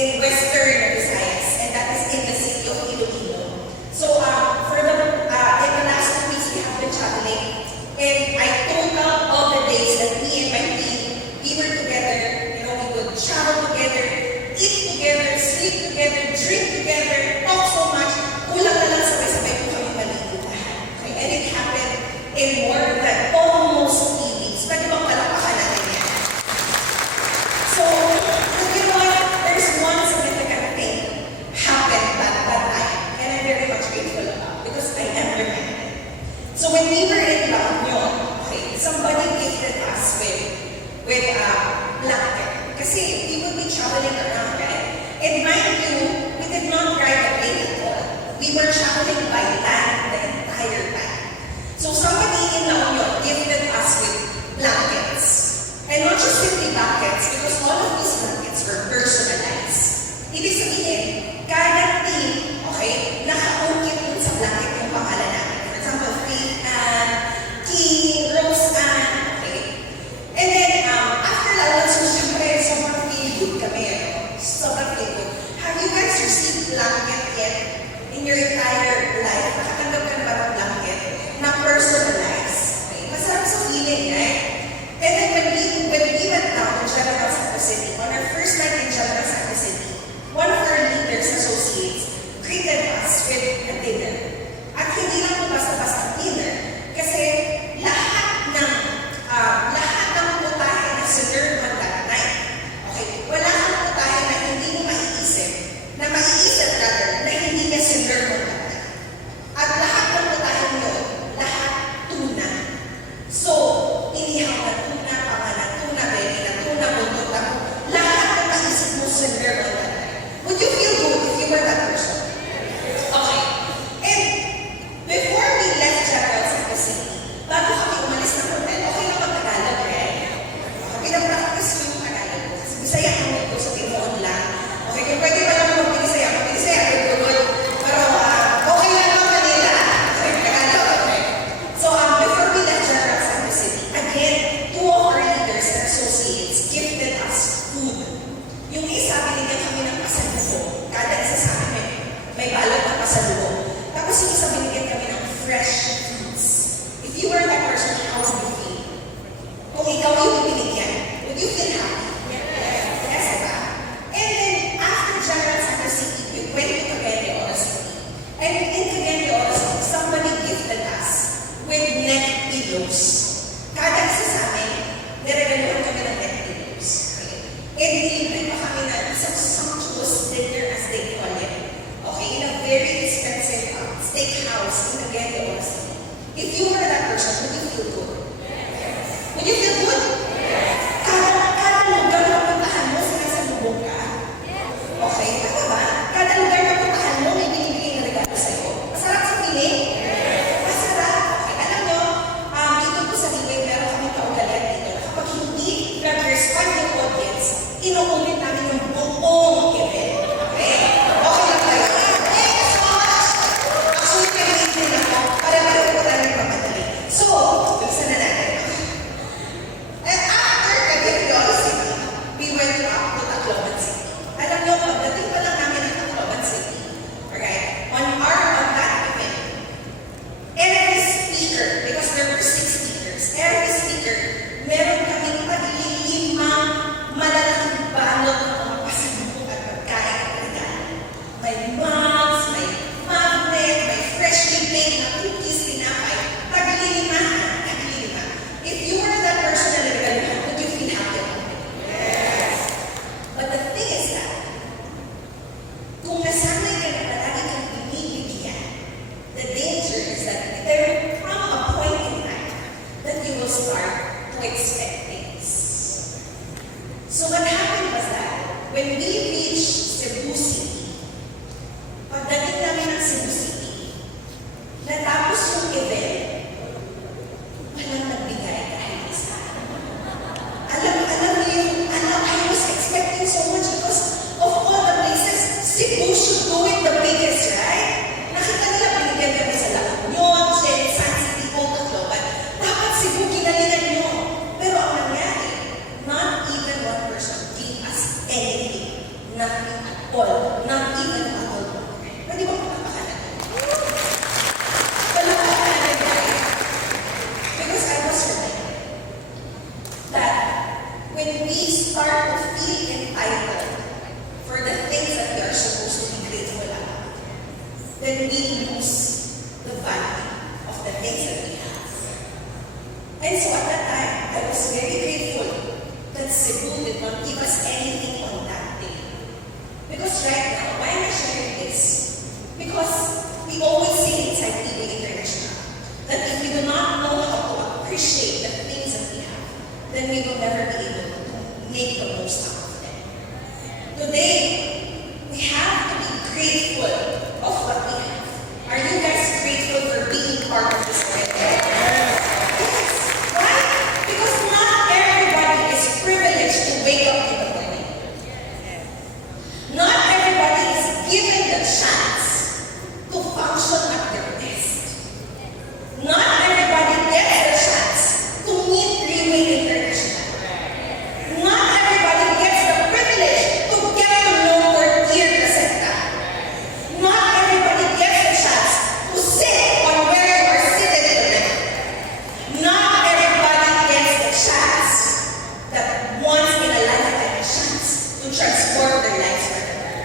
in Western Visayas, and that is in the city of Iloilo. So for the in the last 2 weeks, we have been traveling, and I totaled all the days that me and my team, we were together. You know, we would travel together, eat together, sleep together, drink together, talk so much. Kulang na lang sabay-sabay po kami maligo lahat. Okay? And it happened in more than almost 3 weeks. Pwede bang palakpakan natin yan? So, you know what? There's one significant thing happened that time, and I'm very much grateful about because I am reminded. So when we were in La Union, okay, somebody gifted us with blanket. Kasi we would be traveling around, right? And mind you, we did not ride a plane at all. We were traveling by land the entire time. So somebody in La Union gifted us with blankets. And not just simply blankets, because all of these blankets were personalized. Ibig sabihin, kada team, okay, naka-ukit dun sa blanket yung pangalan namin. For example, Faith Ann, King, Rose Ann, okay? And then, after lahat, so syempre, sobrang feel good kami, sobrang feel good. Have you guys received blanket yet in your entire life? Nakatanggap ka na ba ng blanket na personalized? Okay? Masarap sa feeling, right? And then when we went down to General Santos City, on our first night in General Santos City, one of our leaders associates greeted us with a dinner. At hindi lang po basta-basta dinner, kasi lahat ng putahe na serve on that night. Okay, wala kang putahe na hindi mo maiisip rather, na hindi niya serve on that night. At lahat ng putahe nyo, lahat tuna. So, inihaw na tuna, pangalan, tuna, belly na tuna, buntot na lahat ng maisip mo serve on that night. Would you feel good if you were that person? Okay. And before we left General Santos City, bago kami umalis ng hotel, okay na mag-Tagalog, right? Pinag-practice ko yung Tagalog ko. Kasi Bisaya kami ko sa Tinoon lang. Okay, kung pwede pa lang mag-Bisaya, good. Pero okay lang ang Manila. Okay, Tagalog, okay? So before we left General Santos City, again, 2 of our leaders and associates gifted us food. Yung isa, binigyan kami ng pasalubong. Kada isa sa amin, may balot na pasalubong. Tapos yung isa, binigyan kami ng fresh fruits. If you were that person, how would you feel? Kung ikaw yung binigyan, would you feel happy? Yes, diba? And then, after General Santos City, we went to Cagayan de Oro City. And in Cagayan de Oro City, somebody gifted us with neck pillows. Kada isa sa amin, niregaluhan kami ng neck pillows. And nilibre pa kami na isang sumptuous dinner as they call it. Okay, in a very expensive steakhouse in Cagayan de Oro City. If you were that person, would you feel good? Yes. Would you feel good? Yes. Kada lugar na puntahan mo, sinasalubong ka? Yes. Okay, tama ba? Kada lugar na puntahan mo, may binibigay na regalo sa'yo. Masarap sa feeling? Yes. Masarap. Okay, alam nyo, dito po sa Riway, meron kami kaugalian dito na kapag hindi nag-respond yung audience, inuulit namin yung buong event. Okay? Okay lang tayo. Thank you so much! Actually, nag-wait din ako para maluputan ng pagmadali. So, bilisan na natin. And after Cagayan de Oro City, we went up to Tacloban City. Alam nyo, pagdating pa lang namin ng Tacloban City, alright, on that event, every speaker, because there were 6 speakers, every speaker, meron kaming paglilima malalaking balot ng mga pasalubong at pagkain at regalo. May mugs, may magnet, may freshly baked na cookies, tinapay, paglilima. If you were that person na nagagaluhan, would you feel happy about it? Yes. But the thing is that, kung nasanay ka na palagi kang binibigyan, the danger is that there will come a point in time that you will start to expect things. So what happened was that, when we reached Cebu City, pagdating namin ng Cebu City, natapos yung event, walang nagbigay kahit isa. Alam mo yun, I was expecting so much because of all the places, Cebu should do it the biggest, right? Nakita nila, binigyan kami sa La Union, San City, Old Tacloban. Dapat Cebu, kinalingan nyo. Pero ang nangyari, not even one person gave us anything, nothing at all, not even a little. Pwede ba magpapakalan? Wala ko kanan, right? Because I was reminded that when we start to feel entitled for the things that we are supposed to be grateful about, then we lose the value of the things that we have. And so at that time, I was very grateful that Cebu did not give us anything on that day. Because right now, why am I sharing this? Because we always say inside Riway International that if we do not know how to appreciate the things that we have, then we will never be able to make the most out of them. Today, we have to be grateful of what we have. Are you guys grateful for being part of this event? Yes. Why? Because not everybody is privileged to wake up in the morning. Not everybody is given the chance to function at their best. Not everybody gets the chance to meet Riway International. Not everybody gets the privilege to get to know their dear Kasenta. Not everybody gets the chance to sit on where you are seated tonight. Not everybody gets the chance that once in a lifetime a chance to transform their lives forever.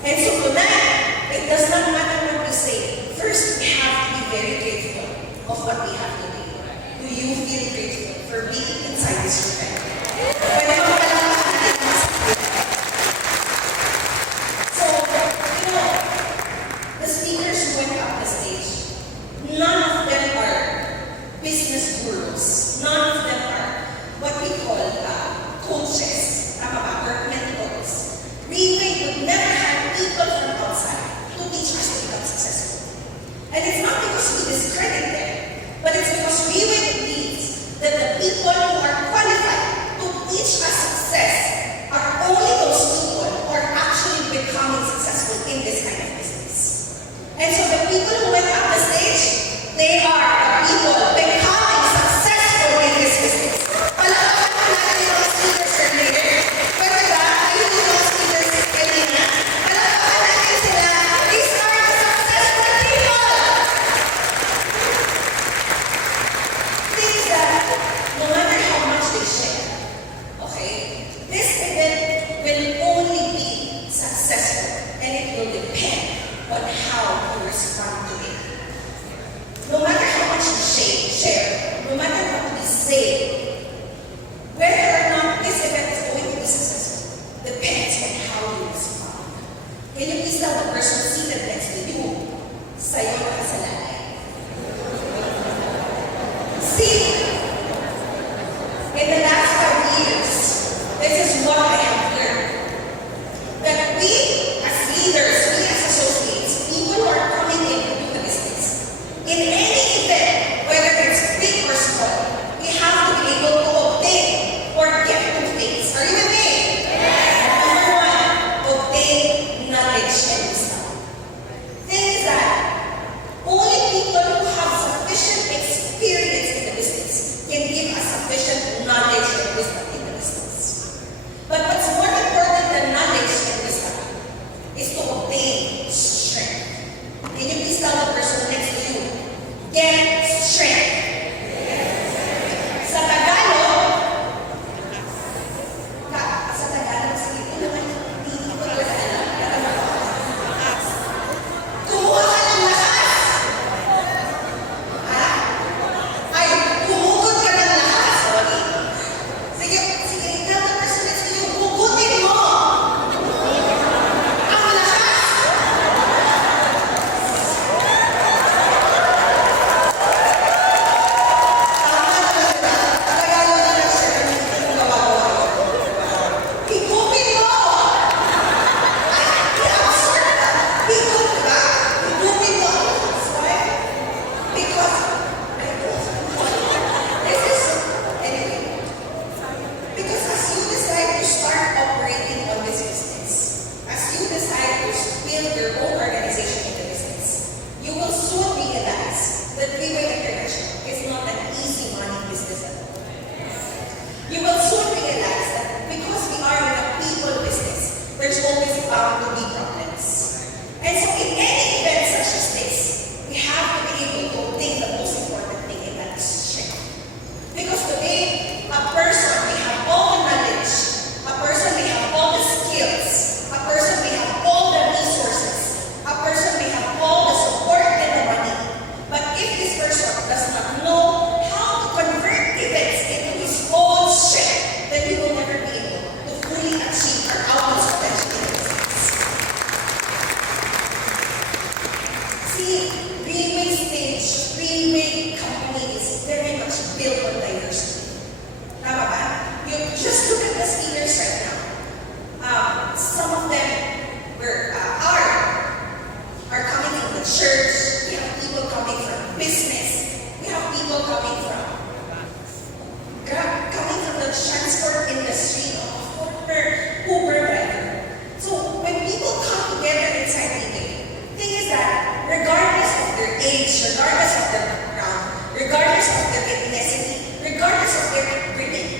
And so tonight, it does not matter what we say. First, we have to be very grateful of what we have today. Do you feel grateful for being inside this event? Pwede ba malalaman natin mas So, the speakers who went up the stage, none of them are business gurus. None of them are what we call coaches, tama ba, or mentors. Riway would never have people from outside to teach us to become successful. And it's not because we discredit them, but it's because Riway believes that the people who are qualified to teach us success are only those people who are actually becoming successful in this kind of business. And so the people who went up the stage, they are the people becoming successful in this business. Palakpakan po natin yung mga speakers earlier. Pwede ba? Ayun yung mga speakers kanina. Palakpakan natin sila. These are the successful people. Things that no matter how much they share, okay, this event will only be successful and it will depend on how you respond to it. No matter how much you share, no matter what we say, whether or not this event is going to be successful depends on how you respond. Can you please tell the person seated next to you, sa'yo nakasalalay? See, in the last 5 years, this is what I have learned. That we as leaders, we as associates, people who are coming in to do the business, in any event, whether it's big or small, we have to be able to obtain or get two things. Are you with me? Number one, obtain knowledge and wisdom. Things that bound to be problems. And so in any event such as this, we have to be able to obtain the most important thing, and that is strength. Because today, a person may have all the knowledge, a person may have all the skills, a person may have all the resources, a person may have all the support and the money. But if this person does not know how to convert events into his own strength, then he will never be able to fully achieve our outcomes potential in his lives. See, Riway stage, Riway company is very much built on diversity. Tama ba? You just look at the speakers right now. Some of them are coming from the church. We have people coming from business. We have people coming from the transport industry, Uber driver. So when people come together inside Riway, the thing is that regardless of their age, regardless of their background, regardless of their ethnicity, regardless of their upbringing,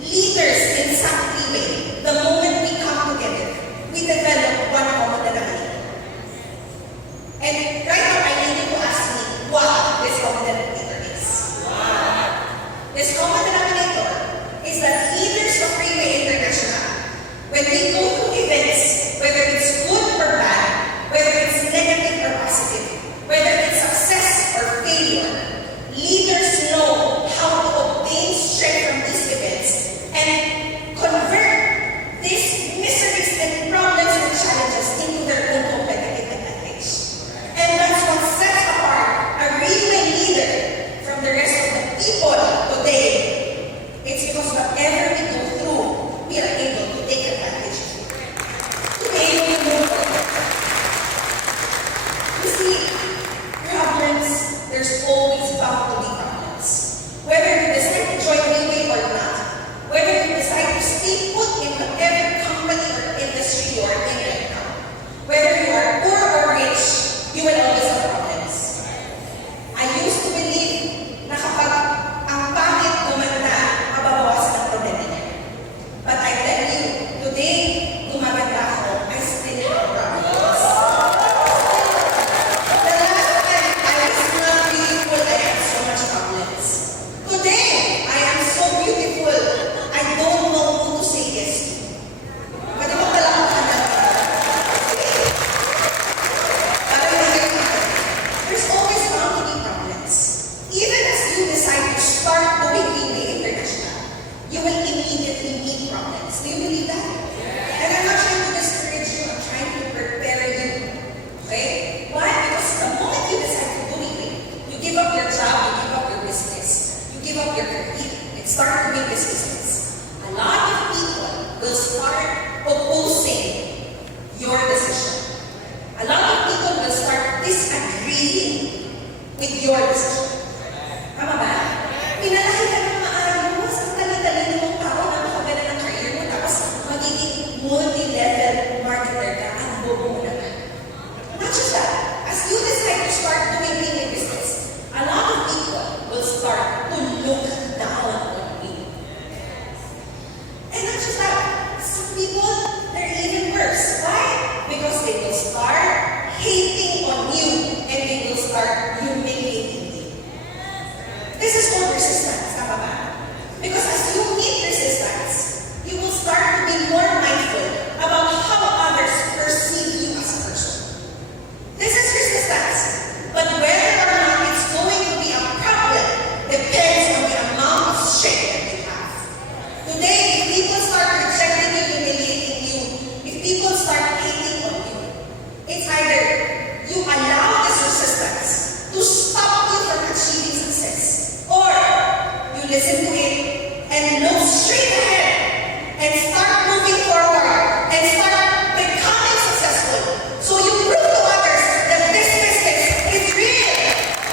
leaders inside Riway, the moment we come together, we develop one common denominator. And right now, I need you to ask me what this common denominator is. This common denominator is that leaders of Riway International, when we go through events, whether it's good or bad, whether it's negative or positive, whether it's success or failure, leaders know how to obtain strength from these events and convert these miseries and problems and challenges into their own competitive advantage. And that's what sets apart a Riway leader from the rest of the people today. It's because whatever we go through, we are able to take advantage of it. To be able to move forward. You see, problems, there's always bound to be problems. Whether you decide to join Riway or not, whether you decide to stay put in whatever company or industry you are in right now, whether you are poor or rich, you will always have problems. I used to believe na kapag ang pangit gumanda, mababawasan ang problema niya. But I tell you, today, gumaganda ako, I still have problems. The last time I was not beautiful, I had so much problems. Today, I am so beautiful, I don't know who to say yes to. Pwede mo talagang kanan. There's always bound to be problems. Even as you decide to start doing Riway International, you will immediately meet problems. Do you believe that? And I'm not trying to discourage you, I'm trying to prepare you. Okay? Why? Because the moment you decide to do Riway, you give up your job, you give up your business, you give up your career, and start doing this business. A lot of people will start opposing your decision. A lot of people will start disagreeing with your decision. Tama ba? Pinalaki ka ng maaari mo, sa tali-tali mong tao, napakaganda ng career mo, tapos magiging multi-level marketer ka, ang bobo mo naman. Not just that, as you decide to start doing Riway business, a lot of people will start to look down on you. And not just that, some people, they're even worse. Why? Because they will start hating on you and they will start humiliating you. This is called resistance, tama ba? Because as you meet resistance, you will start to be more mindful about how others perceive you as a person. This is resistance. But whether or not it's going to be a problem depends on the amount of strength that you have. Today, if people start rejecting you, humiliating you, if people start hating on you, it's either you allow this resistance to stop you from achieving success, or you listen to it and look straight ahead and start moving forward and start becoming successful. So you prove to others that this business is real,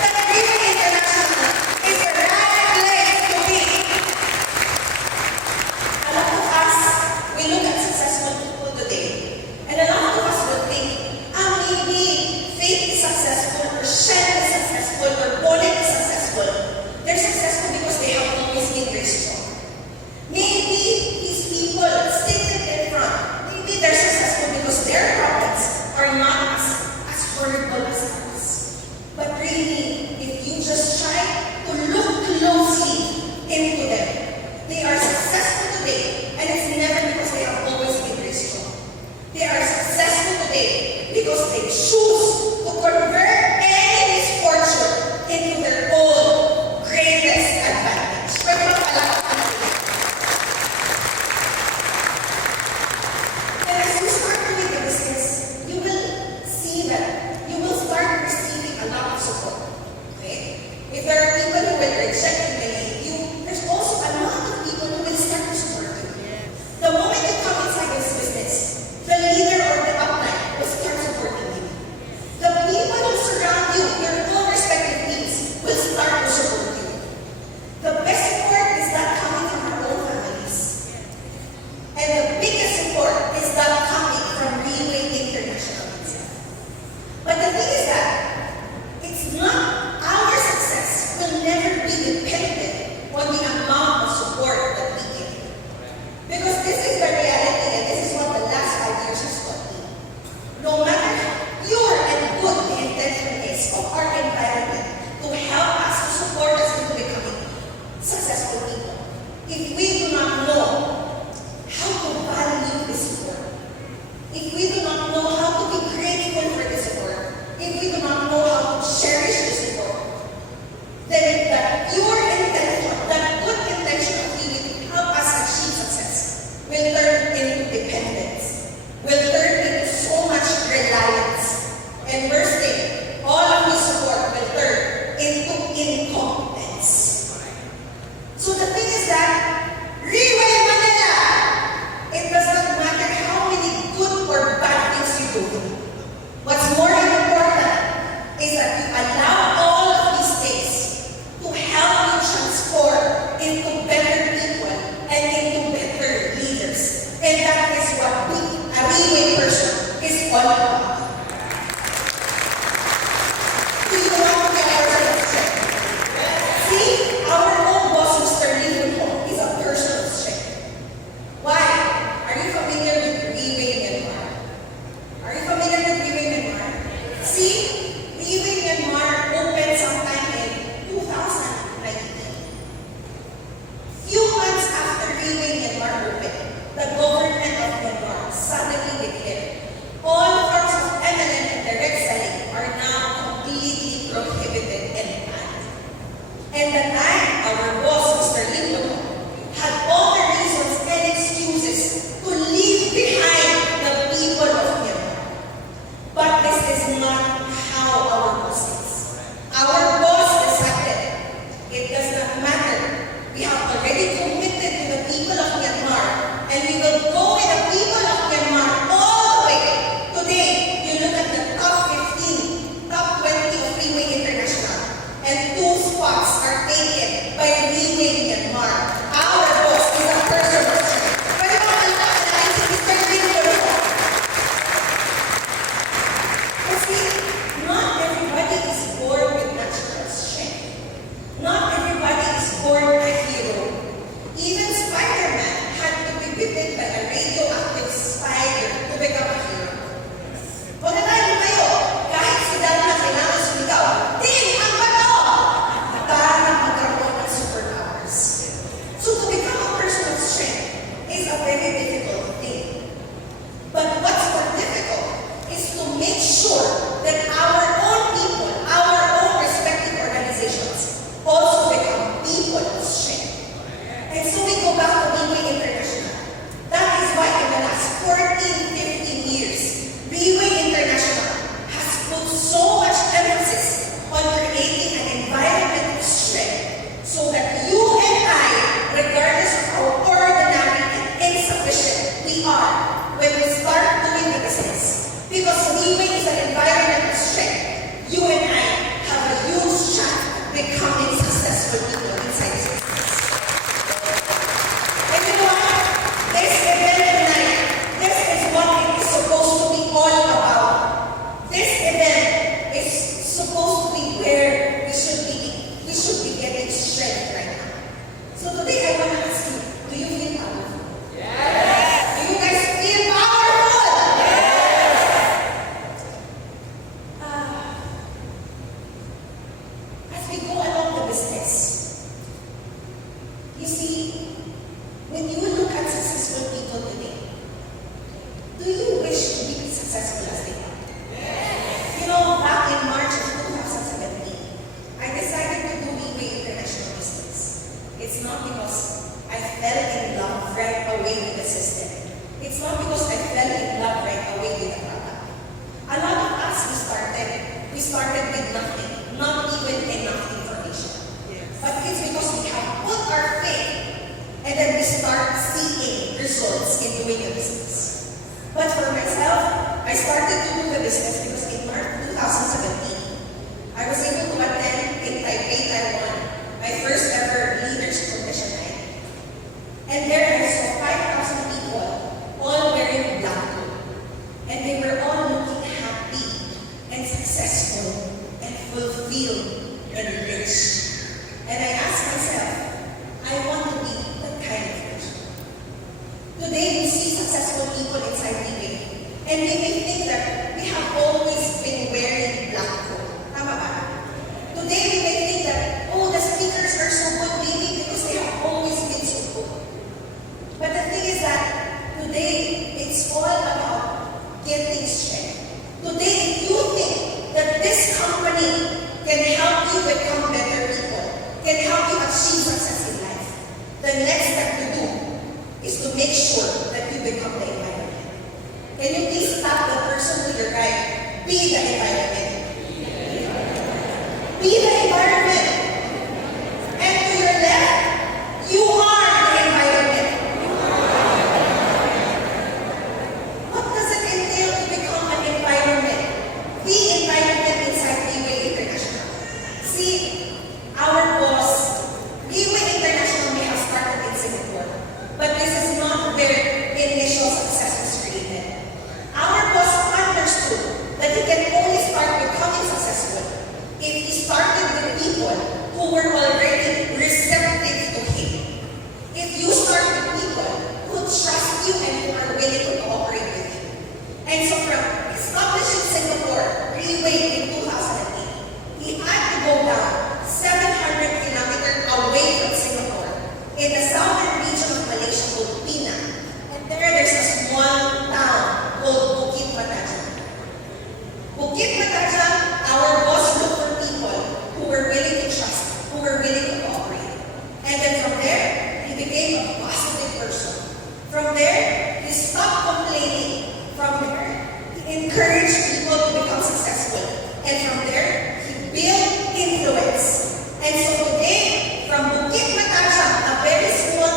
that Riway International is the right place to be. A lot of us, we look at successful people today, and a lot of us will think, maybe Faith is successful, or Shen is successful, or Bonnet is successful. They're successful because they have always been they choose to convert any misfortune into their own greatest advantage. Pwede ba palakpakan sila? And as you start doing the business, you will see that you will start receiving a lot of support. Okay? If there are people who will reject and hate you, there's also a lot of people who will start to support you. The moment you come inside this business, the leader or the upline will start supporting you. The people who surround you, your own respective teams, will start to support you. The best support is that coming from our own families. And the biggest support is that coming from Riway International itself. But the thing is that it's not our success will never be dependent on the amount of support that we get. Because this is the reality and this is what the last 5 years has taught me. No matter how pure and good the intention is of our environment to help us, to support us into becoming successful people, if we do not know how to value this support, if we do not know how to be grateful for this support, if we do not know how to cherish this support, then that pure intention, that good intention of Riway to help us achieve success will turn into dependence, will turn into so much reliance, and worst thing, all of this support will turn into incompetence. So the thing is that Riway Manila, it does not matter how many good or bad Be the environment. Be the environment. And to your left, you are the environment. What does it entail to become an environment? The environment inside Riway International. See, our boss, Riway International may have started in Singapore, but this is not where the initial success was created. Our boss understood that he can only start becoming successful if he started with people who were already receptive to him. If you start with people who trust you and who are willing to cooperate with you. And so from establishing Singapore, Riway in 2008, he had to go down 700 kilometers away from Singapore in the southern region of Malaysia called Penang. And there's a small town called Bukit Batajan. Bukit Batajan, our boss looked for people who were willing to trust, who were willing to cooperate. And then from there, he became a positive person. From there, he stopped complaining. From there, he encouraged people to become successful. And from there, he built influence. And so today, from Bukit Batajan, a very small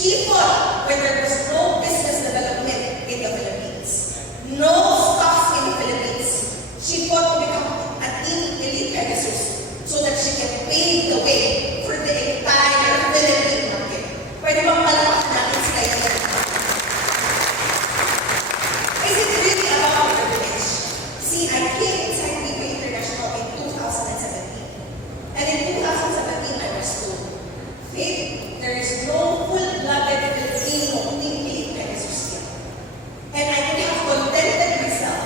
She fought when there was no business development in the Philippines, no stocks in the Philippines. She fought to become a team elite Pegasus so that she can pave the way for the entire Philippine market. Pwede bang palakpakan natin sila yun? Is it really about privilege? See, I came inside Riway International in 2017. And in 2017, I was told, Faith, there is no full-blooded Filipino team elite Pegasus yet. And I could have contented myself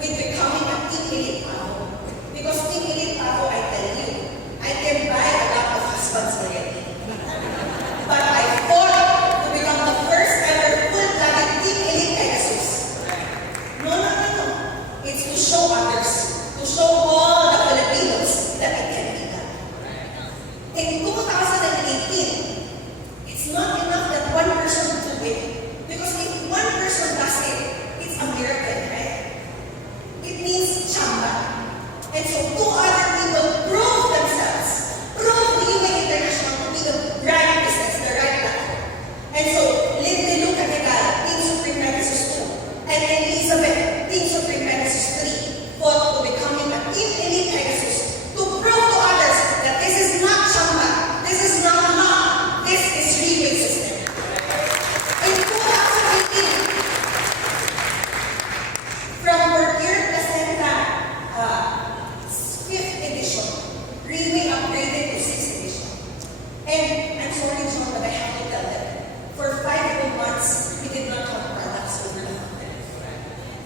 with becoming a team elite Pavo. Because team elite Pavo, I tell you, I can buy a lot of husbands already. But I fought to become the first ever full-blooded team elite Pegasus. No. It's to show others, to show all the Filipinos that it can be done. In 2018, it's not enough that one person do it. Because if one person does it, it's a miracle, right? It means chamba. And so two other people prove themselves, prove Riway International to be the right business, the right platform. And so, Lindy Luca Team Supreme Pegasus 2, and Elizabeth, Team Supreme Pegasus 3, fought to becoming a Team Elite Pegasus to prove to others that this is not chamba, this is not law, this is Riway system. In 2018, from Bertier Placenta, 5th edition, Riway upgraded to 6th edition. And I'm sorry, John, but I have to tell them, for 5 whole months, we did not have products over the mountain.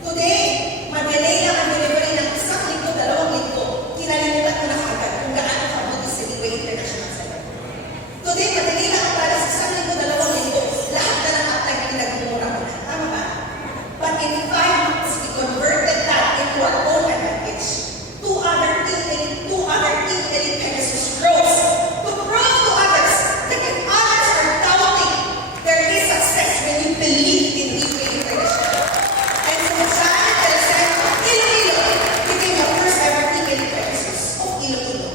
Today, madelay lang ang delivery ng isang linggo, 2 linggo. Kinalimutan ko na kagad kung gaano kabuti sa Riway International Center. Today, madelay lang ang para sa isang linggo, 2 linggo. Lahat na ng uptime pinagmumura mo na. Tama ba? But in 5 months, we converted that into our own advantage. Two other team elite Pegasus rose to prove to others that if others are doubting, there is success when you believe in Riway International. And so John Telecentro of Iloilo became the first ever team elite Pegasus of Iloilo.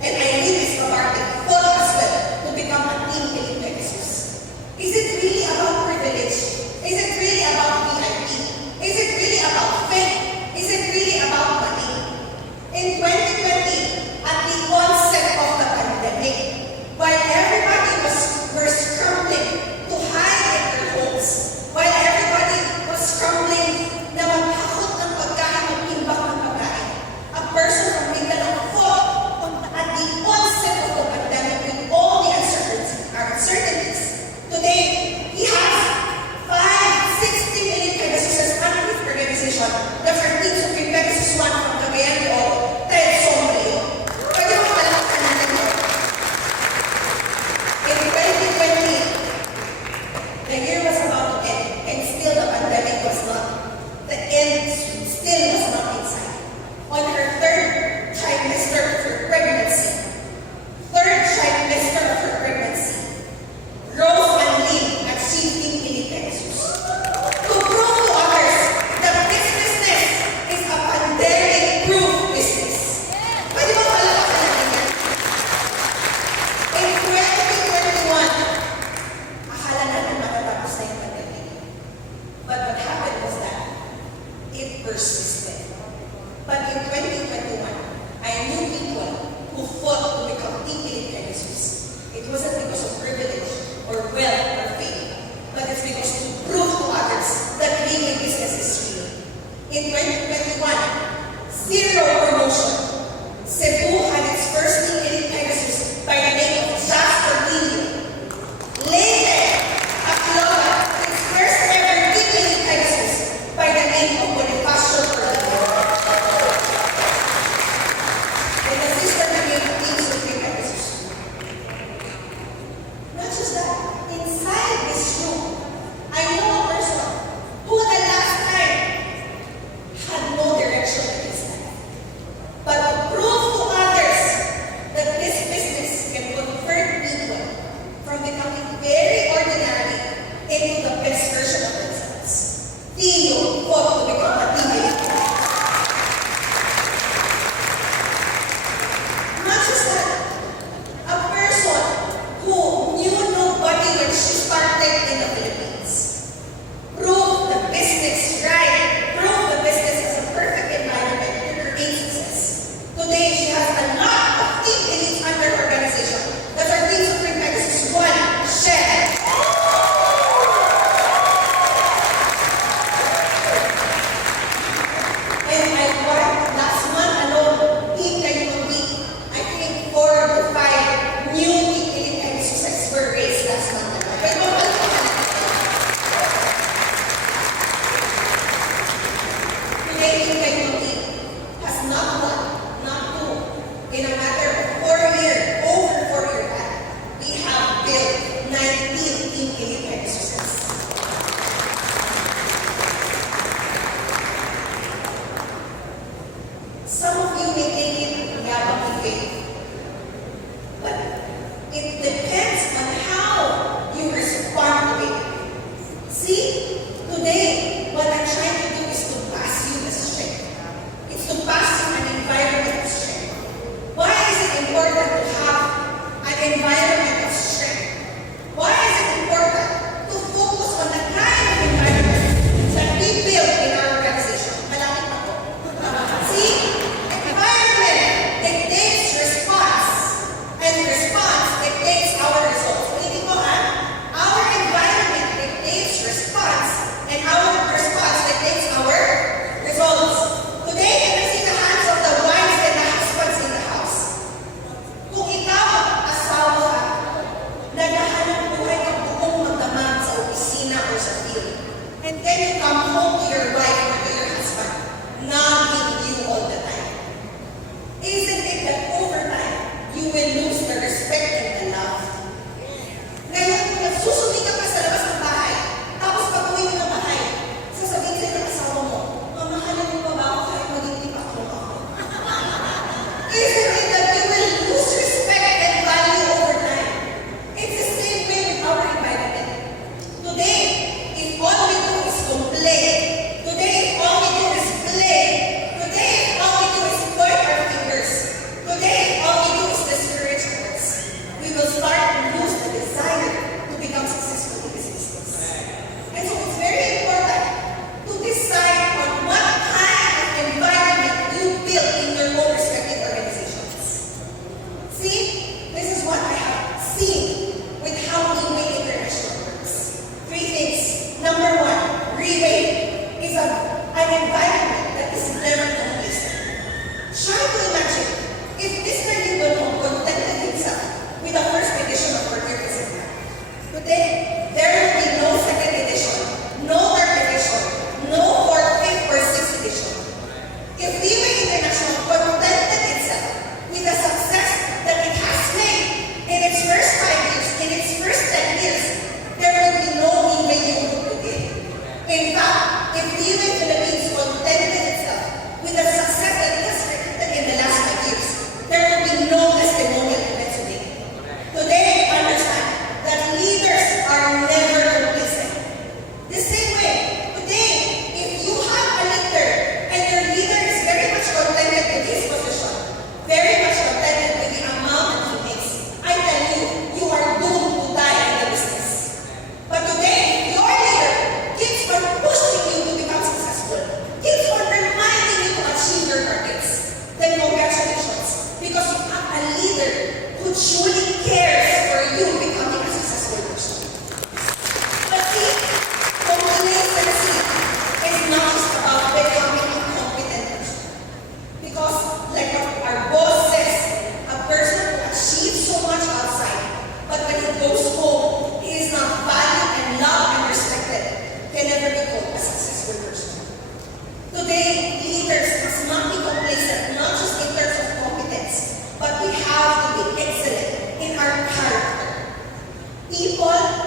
And Irene Escobar fought as well to become a team elite Pegasus. Is it really about privilege? Is it really about VIP? Is it really about faith? Is it really about money? In 2020, at the onset of the pandemic, while everybody were scrambling to hide in their homes, while everybody was scrambling na maghakot ng pagkain, mag-imbak ng pagkain, a person from Mindanao fought at the onset of the pandemic with all the uncertainties. Today, he has 560 million Pegasus under his organization, the Team Supreme Pegasus 1 from Cagayan de Oro, Ted Sombrio. Pwede mo palakpakan natin yun. In 2020, the year was about to end, and still the pandemic was not, the end still was not in sight. On her third trimester of her pregnancy, Rose and Lynn achieved Team Elite Pegasus to prove to others that this business is a pandemic-proof business. Pwede ba palakpakan natin yan? In 2021, akala natin matatapos na yung pandemic. But what happened was that it persisted. But in 2021, I knew people who fought to become Team Elite Pegasus. It wasn't because of privilege or wealth or fame, but it's because to prove to others that Riway business is real. In 2021, zero promotion. Cebu had its first Team Elite Pegasus by the name of Just Cornelio. Later, Akloga, its first ever Team Elite Pegasus by the name of Bonifacio Cornelio. And the sister became Team Supreme Pegasus. Not just that, inside this room, I know a person who the last time had no direction in his life. But to prove to others that this business can convert people from becoming very ordinary into the best version of themselves. Tio fought to become a team elite. Not just that, a person who knew nobody when she started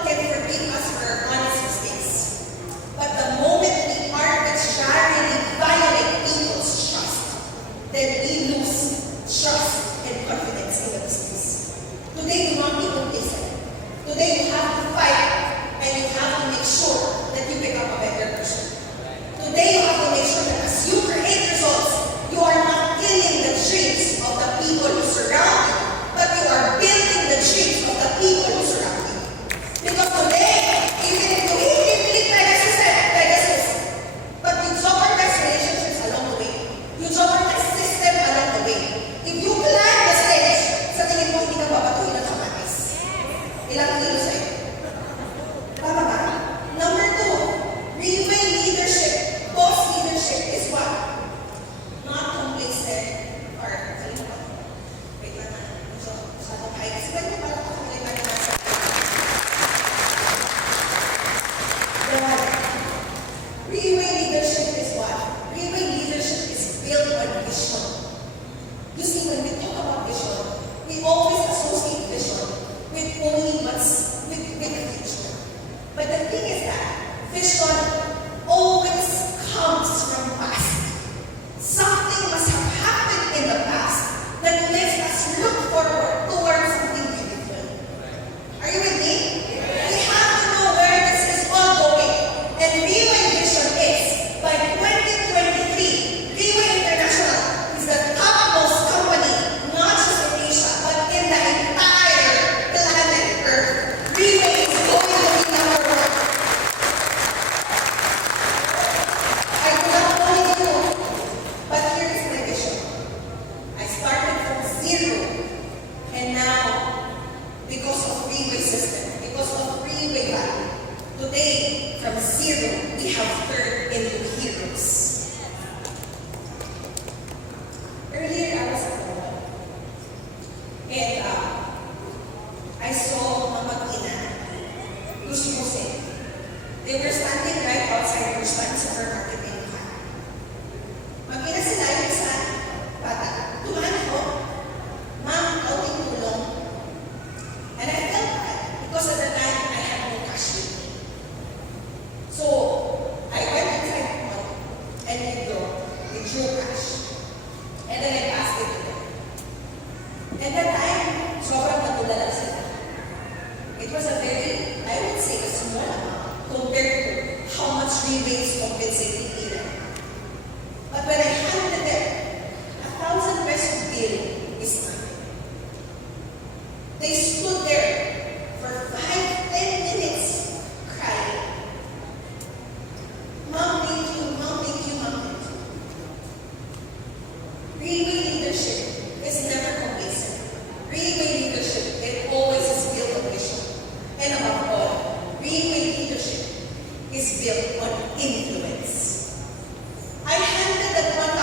one can forgive us for our honest mistakes. But the moment we arbitrarily violate people's trust, then we lose trust and confidence in the business. Today, do not be complacent. Today, you have to fight and you have to make sure that you become a better person. Today, you have to make sure that as you create results, you are not killing the dreams of the people who surround you, but you are building the dreams of the people who surround you. Because today, even if you believe Pegasus, but you jeopardize relationships along the way. You jeopardize system along the way. If you climb the stage, sa tingin mo hindi ka babatuhin ng kamatis. Ilang kilo sa'yo? Tama ba? Number 2, Riway leadership, boss leadership is what? Not complacent or, wait lang na. So, sa tayo. Kasi ba yung pala kakaliman na nasa? Riway leadership is what? Riway leadership is built on vision. You see, when we talk about vision, we always associate vision with only what's with the future. But the thing is that vision always comes from past. Something must have happened in the past that makes us look forward towards something beautiful. Are you with me? We have to know where this is all going. And Riway vision is, by 2023, Riway International is the topmost company, not just in Asia, but in the entire planet Earth. Riway is going to be number 1. I do not know you, but here is my vision. I started from 0, and now, because of Riway system, because of Riway value, today, from 0, we have turned into heroes. Earlier, I was at the mall, and I saw Mama Tina, Lucy. They were standing right outside Rustan supermarket in Wuhan. Mag-ina sila yung isa bata. Tumahan ko, Ma'am, outing tulong. And I felt bad because at the time, I had no cash with me. So, I went inside the mall and withdrew cash. And then I passed it to them. And that time, sobrang natulala sila. It was a very, I would say, a small amount compared to how much Riway is compensating Iran. But when I handed them, 1,000 peso bill is nothing. They stood there for 5-10 minutes crying. Mom, thank you, Mom, thank you, Mom, thank you. Riway leadership is never complacent. Riway leadership, it always is built on vision. And above all, Riway leadership is built on influence. I handed that 1,000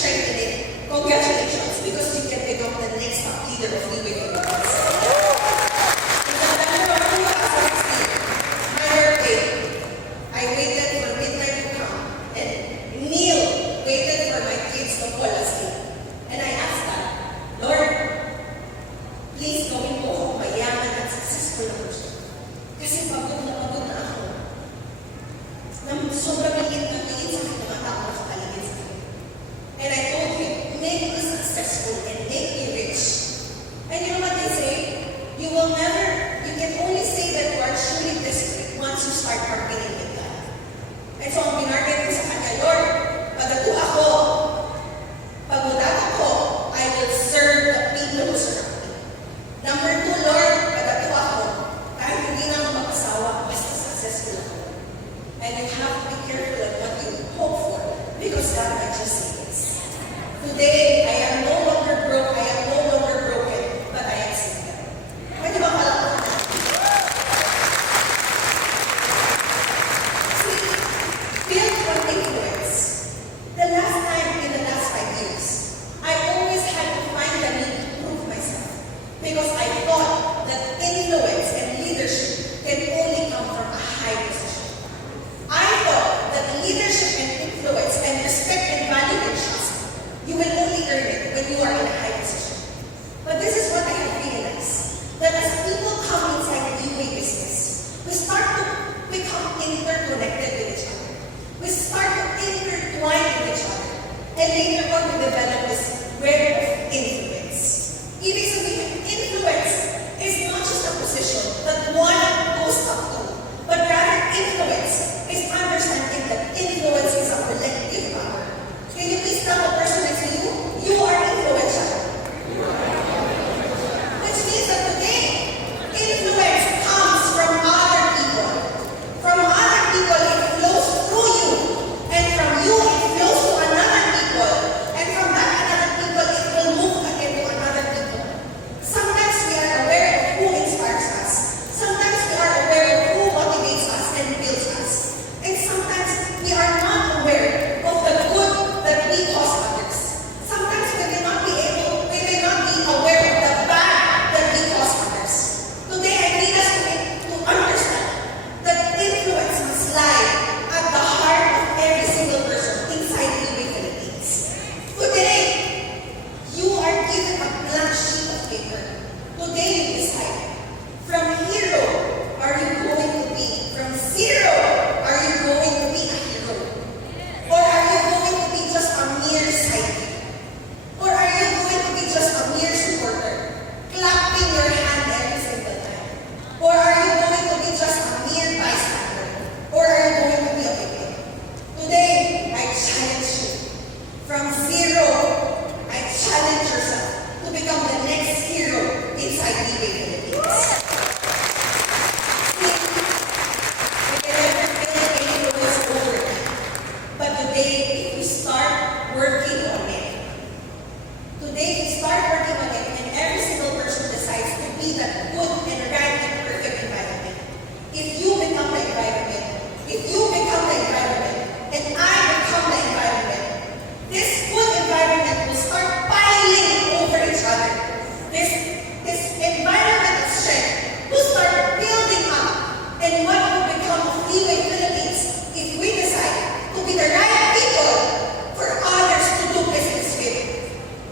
strengthen it. Congratulations, because you can become the next top leader of Riway Ambitious. My birthday, I waited for midnight to come, and Neil waited for my kids to fall asleep. And I asked God, Lord, please gawin mo akong mayaman at successful na person. Kasi pagod na ako. Sobrang liit sa aking mga tao na kapaligid sa akin. And I told him, make me successful and make me rich. And you know what they say? You can only say that you are truly desperate once you start bargaining with God. And so, ang binargain ko sa kanya, Lord, pagdato ako, I will serve the people who surround me. Number 2, Lord, pagdato ako, kahit hindi na ako mag-asawa, basta successful ako. And you have to be careful of what you hope for, because God might just say this. Today, I am no longer broke, I am no longer broken, but I am single. Pwede ba palakpakan natin? See, built on influence. The last time in the last 5 years, I always had to find the need to prove myself, because I thought that influence and leadership can only come from a high position. I thought that leadership and influence and respect and value and trust, you will only earn it when you are in a high position. But this is what I have realized, that as people come inside the Riway business, we start to become interconnected with each other. We start to intertwine with each other. And later on, we develop this web of influence. Ibig sabihin, influence is not just a position that one goes up to, but rather influence is understanding that influence is a collective power. Can you please tell the person next to you, you are influential. Which means that today, influence comes from other people. From other people, it flows through you. And from you, it flows to another people. And from that another people, it will move again to another people. Sometimes we are aware of who inspires us. Sometimes we are aware of who motivates us and builds us. And sometimes we are not aware of the good that we cause others. Sometimes we may not be aware of the bad that we cause others. Today, I need us to understand that influence must lie at the heart of every single person inside Riway Philippines. Today, you are given a blank sheet of paper. Today, you decide, from hero, are you going to be? From zero, are you going to be a hero? Or are you going to be just a mere sidekick? Or are you going to be just a mere supporter, clapping your hand every single time? Or are you going to be just a mere bystander? Or are you going to be a victim? Today, I challenge you. From zero, I challenge yourself to become the next hero inside Riway Philippines. We can never build influence overnight. But today, if we start working on it, and every single person decides to be that good and right and perfect environment. If you become the environment, and I become the environment, this good environment will start piling over each other. This environment of strength will start building up. And what will become of Riway Philippines if we decide to be the right people for others to do business with?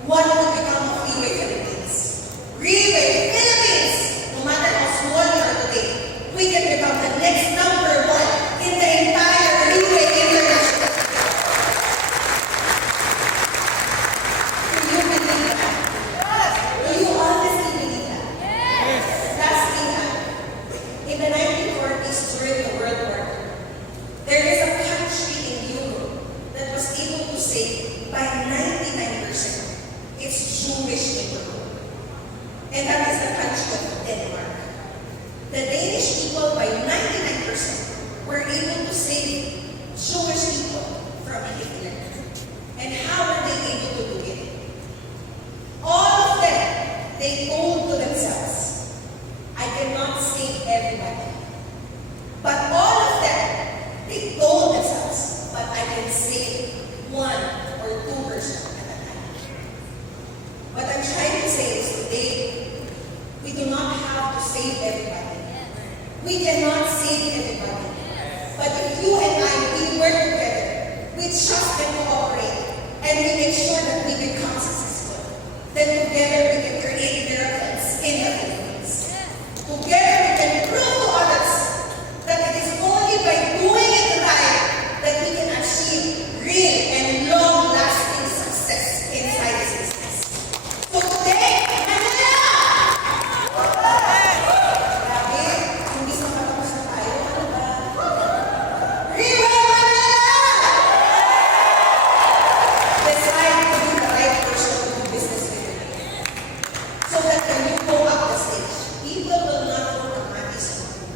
What will become of Riway Philippines? Riway Philippines! No matter how small we are today, we can become the next number 1 in the entire Riway International. Do you believe that? Do you honestly believe that? Yes. Last thing, in the 1940s during the World War, there is a country in Europe that was able to save by 99% its Jewish neighborhood. And that is the country of Denmark. The Danish people, by 99%, were able to save Jewish people from Hitler. And how were they able to do it? All of them, they told to themselves, I cannot save everybody. But all of them, they told themselves, but I can save 1 or 2% then together we can create miracles in the Philippines. Together we can prove to others that it is only by doing it right that we can achieve real and long-lasting success inside this business. So today, Manila! Grabe, hindi sa matapos na tayo. Ano ba? Riway Manila! Decide to be the right person to do business with you. So that when you go up the stage, people will not throw tomatis on you.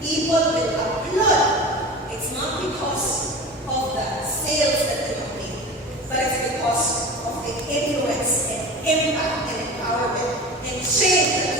People will applaud. It's not because of the sales that you have made, but it's because of the influence and impact and empowerment and change that